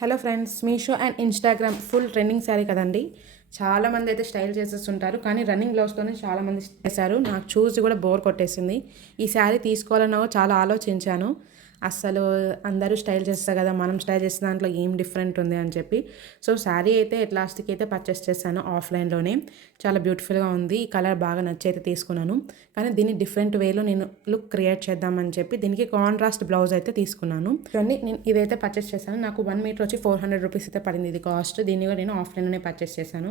Hello friends, Meesho and Instagram full trending sari కదండి. చాలామంది అయితే స్టైల్ చేసేస్తుంటారు, కానీ రన్నింగ్ బ్లౌజ్తోనే చాలామంది చేశారు. నాకు చూసి కూడా బోర్ కొట్టేసింది. ఈ శారీ తీసుకోవాలన్నా చాలా ఆలోచించాను. అస్సలు అందరూ స్టైల్ చేస్తారు కదా, మనం స్టైల్ చేసిన దాంట్లో ఏం డిఫరెంట్ ఉంది అని చెప్పి. సో శారీ అయితే ఎట్ లాస్ట్కి అయితే పర్చేస్ చేశాను ఆఫ్లైన్లోనే. చాలా బ్యూటిఫుల్గా ఉంది. ఈ కలర్ బాగా నచ్చి అయితే తీసుకున్నాను. కానీ దీన్ని డిఫరెంట్ వేలో నేను లుక్ క్రియేట్ చేద్దామని చెప్పి దీనికి కాంట్రాస్ట్ బ్లౌజ్ అయితే తీసుకున్నాను. చూడండి, నేను ఇదైతే పర్చేస్ చేశాను. నాకు 1 మీటర్ వచ్చి 400 రూపీస్ అయితే పడింది ఇది కాస్ట్. దీన్ని కూడా నేను ఆఫ్లైన్లోనే పర్చేస్ చేశాను.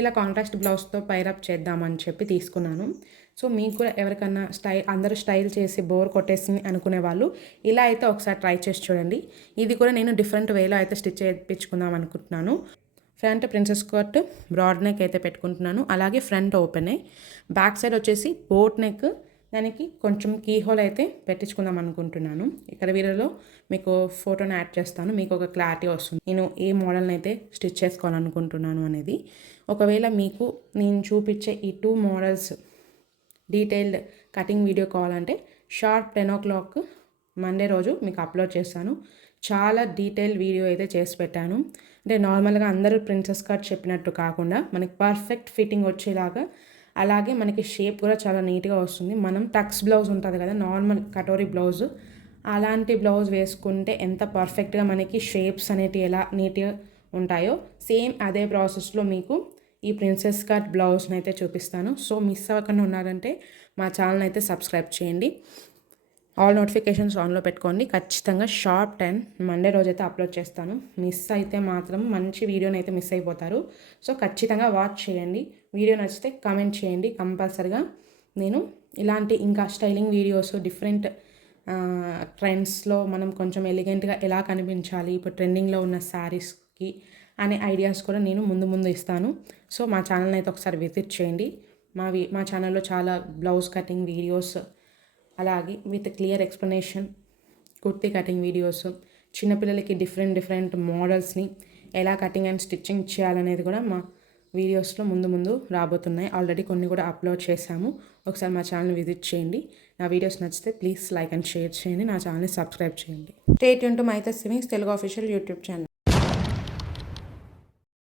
ఇలా కాంట్రాస్ట్ బ్లౌజ్తో పైరప్ చేద్దామని చెప్పి తీసుకున్నాను. సో మీకు కూడా ఎవరికన్నా అందరూ స్టైల్ చేసి బోర్ కొట్టేసింది అనుకునే వాళ్ళు ఇలా అయితే ఒకసారి ట్రై చేసి చూడండి. ఇది కూడా నేను డిఫరెంట్ వేలో అయితే స్టిచ్ చేయించుకుందాం అనుకుంటున్నాను. Front princess cut broad neck అయితే పెట్టుకుంటున్నాను. అలాగే ఫ్రంట్ ఓపెనే, బ్యాక్ సైడ్ వచ్చేసి బోట్ నెక్, దానికి కొంచెం కీ హోల్ అయితే పెట్టించుకుందాం అనుకుంటున్నాను. ఇక్కడ వీడియోలో మీకు ఫోటోని యాడ్ చేస్తాను, మీకు ఒక క్లారిటీ వస్తుంది నేను ఏ మోడల్ని అయితే స్టిచ్ చేసుకోవాలనుకుంటున్నాను అనేది. ఒకవేళ మీకు నేను చూపించే ఈ 2 మోడల్స్ డీటెయిల్డ్ కటింగ్ వీడియో కావాలంటే షార్ప్ 10 o'clock మండే రోజు మీకు అప్లోడ్ చేస్తాను. చాలా డీటెయిల్ వీడియో అయితే చేసి పెట్టాను. అంటే నార్మల్గా అందరూ ప్రిన్సెస్ కట్ చెప్పినట్టు కాకుండా మనకి పర్ఫెక్ట్ ఫిట్టింగ్ వచ్చేలాగా, అలాగే మనకి షేప్ కూడా చాలా నీట్గా వస్తుంది. మనం టక్స్ బ్లౌజ్ ఉంటుంది కదా, నార్మల్ కటోరీ బ్లౌజ్, అలాంటి బ్లౌజ్ వేసుకుంటే ఎంత పర్ఫెక్ట్గా మనకి షేప్స్ అనేటివి ఎలా నీట్గా ఉంటాయో సేమ్ అదే ప్రాసెస్లో మీకు ఈ ప్రిన్సెస్ కట్ బ్లౌజ్ని అయితే చూపిస్తాను. సో మిస్ అవ్వకుండా ఉన్నారంటే మా ఛానల్ అయితే సబ్స్క్రైబ్ చేయండి. ఆల్ నోటిఫికేషన్స్ ఆన్లో పెట్టుకోండి. ఖచ్చితంగా షార్ప్ 10 మండే రోజు అయితే అప్లోడ్ చేస్తాను. మిస్ అయితే మాత్రం మంచి వీడియోని అయితే మిస్ అయిపోతారు. సో ఖచ్చితంగా వాచ్ చేయండి. వీడియో నచ్చితే కామెంట్ చేయండి కంపల్సరిగా. నేను ఇలాంటి ఇంకా స్టైలింగ్ వీడియోస్, డిఫరెంట్ ట్రెండ్స్లో మనం కొంచెం ఎలిగెంట్గా ఎలా కనిపించాలి, ఇప్పుడు ట్రెండింగ్లో ఉన్న శారీస్కి అనే ఐడియాస్ కూడా నేను ముందు ఇస్తాను. సో మా ఛానల్ని అయితే ఒకసారి విజిట్ చేయండి. మా ఛానల్లో చాలా బ్లౌజ్ కటింగ్ వీడియోస్, అలాగే with clear explanation kurti cutting videos, చిన్నపిల్లలకి డిఫరెంట్ మోడల్స్ని ఎలా కటింగ్ అండ్ స్టిచ్చింగ్ చేయాలనేది కూడా మా వీడియోస్లో ముందు రాబోతున్నాయి. ఆల్రెడీ కొన్ని కూడా అప్లోడ్ చేశాము. ఒకసారి మా ఛానల్ విజిట్ చేయండి. నా వీడియోస్ నచ్చితే ప్లీజ్ లైక్ అండ్ షేర్ చేయండి. నా ఛానల్ని సబ్స్క్రైబ్ చేయండి. Stay tune to mythus savings Telugu official YouTube channel.